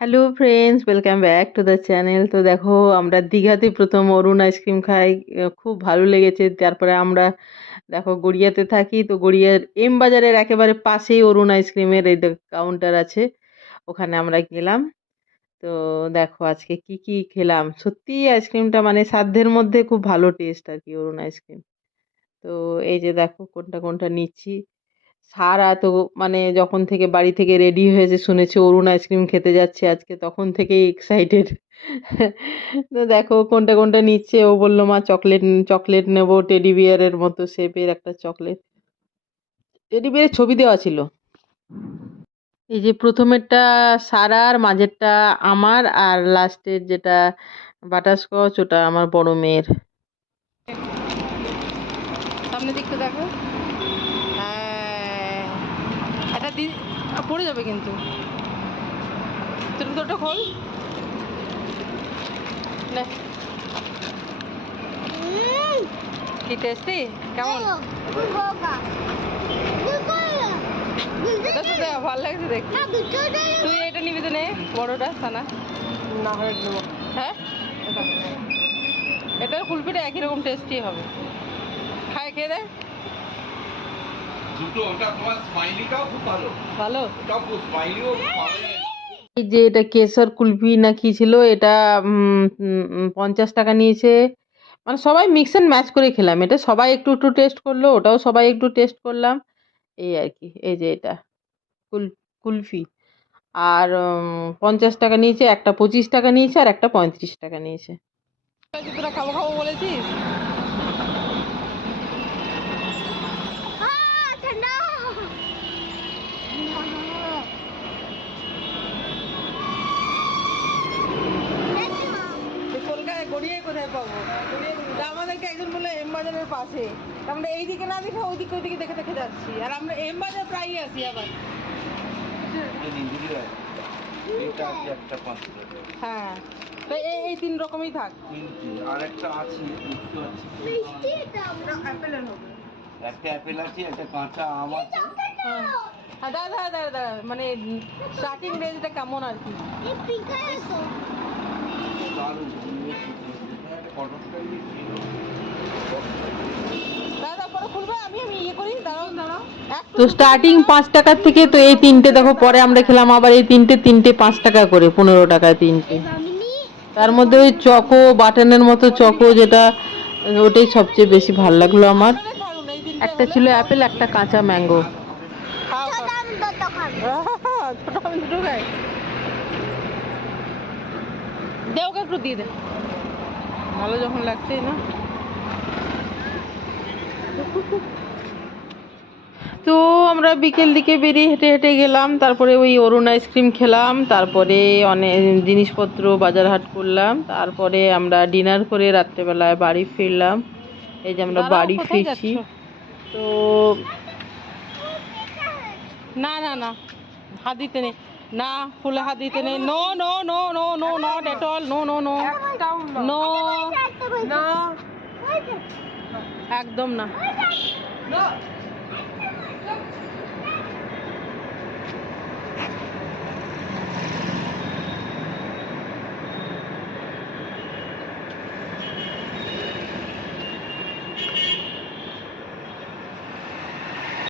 Hello friends welcome back to the channel তো দেখো, আমরা দীঘাতে প্রথম অরুণ আইসক্রিম খাই। খুব ভালো লেগেছে। তারপরে আমরা, দেখো, গড়িয়াতে থাকি। তো গড়িয়ার এম বাজারের একেবারে পাশেই অরুণ আইসক্রিমের এই কাউন্টার আছে। ওখানে আমরা গেলাম। তো দেখো, আজকে কি কি খেলাম? সত্যি আইসক্রিমটা মানে সাধ্যের মধ্যে খুব ভালো টেস্ট আর কি, অরুণ আইসক্রিম তো এই যে দেখো, কোনটা কোনটা নিচ্ছি। সারা তো মানে যখন থেকে বাড়ি থেকে রেডি হয়েছে শুনেছি, অরুণ আইসক্রিম খেতে যাচ্ছে আজকে, তখন থেকেই এক্সাইটেড তো দেখো কোনটা কোনটা নিচ্ছে, ও বলল, মা চকলেট চকলেট নেব টেডি বিয়ারের মতো শেপের একটা চকলেট টেডি বিয়ারের ছবি দেওয়া ছিল। এই যে প্রথমেরটা সারার মাঝেরটা আমার, আর লাস্টের যেটা বাটারস্কচ, ওটা আমার বড় মেয়ের। সামনে দিকটা দেখো। পড়ে যাবে কিন্তু। তুমি তো ওটা খোল কি টেস্টি কেমন? ভালো লাগছে দেখতে। তুই এটা নিবি তো নে বড়টা সানা। না হয় হ্যাঁ? এটা। এটার কুলপিটা একই রকম টেস্টি হবে। খায় খেয়ে দেয় দুটো ওটা তোমার স্মাইলিটাও খুব ভালো। ভালো? ওটাও খুব স্মাইলিও এই যে এটা কেশর কুলফি না কি ছিল এটা পঞ্চাশ টাকা নিয়েছে। মানে সবাই মিক্স অ্যান্ড ম্যাচ করে খেলাম। এটা সবাই একটু একটু টেস্ট করল ওটাও সবাই একটু টেস্ট করলাম। এই আর কি এই যে এটা কুল কুলফি। আর পঞ্চাশ টাকা নিয়েছে একটা পঁচিশ টাকা নিয়েছে আর একটা পঁয়ত্রিশ টাকা নিয়েছে। খাব খাব বলেছিস? বলল এম বাজারের পাশে। তা আমরা এইদিকে না দেখে ওইদিকে ওইদিকে দেখে দেখে যাচ্ছি। আর আমরা এম বাজার প্রায়ই আসি আবার। আছে। টাকা হ্যাঁ। তো এই এই তিন রকমই থাক। আর একটা আছে দেখতে পাচ্ছি অ্যাপেলের হবে। একটা অ্যাপেল আছে একটা কাঁচা আম আছে। দাঁড়া দাঁড়া দাঁড়া দাঁড়া। মানে স্টার্টিং রেঞ্জটা কেমন আর কি? দারুণ ফটোটা দাদা পরে খুলবে আমি আমি ইয়ে করি দাঁড়াও দাঁড়াও তো স্টার্টিং পাঁচ টাকার থেকে তো এই তিনটে দেখো পরে আমরা খেলাম আবার এই তিনটে তিনটে পাঁচ টাকা করে পনেরো টাকা তিনটে। তার মধ্যে ওই চকো বাটনের মতো চকো যেটা ওটাই সবচেয়ে বেশি ভালো লাগল আমার। একটা ছিল অ্যাপেল একটা কাঁচা ম্যাঙ্গো একটু দিয়ে দে। ভালো যখন লাগছে না। আমরা বিকেল দিকে বেরিয়ে হেঁটে হেঁটে গেলাম তারপরে ওই অরুণ আইসক্রিম খেলাম তারপরে অনেক জিনিসপত্র বাজার হাট করলাম তারপরে আমরা ডিনার করে রাত্রেবেলায় বাড়ি ফিরলাম। এই যে আমরা বাড়ি ফিরছি। তো না না না হাত দিতে নেই। না ফুলে হাত দিতে নেই। No no no no no not at all no no no no না একদম না।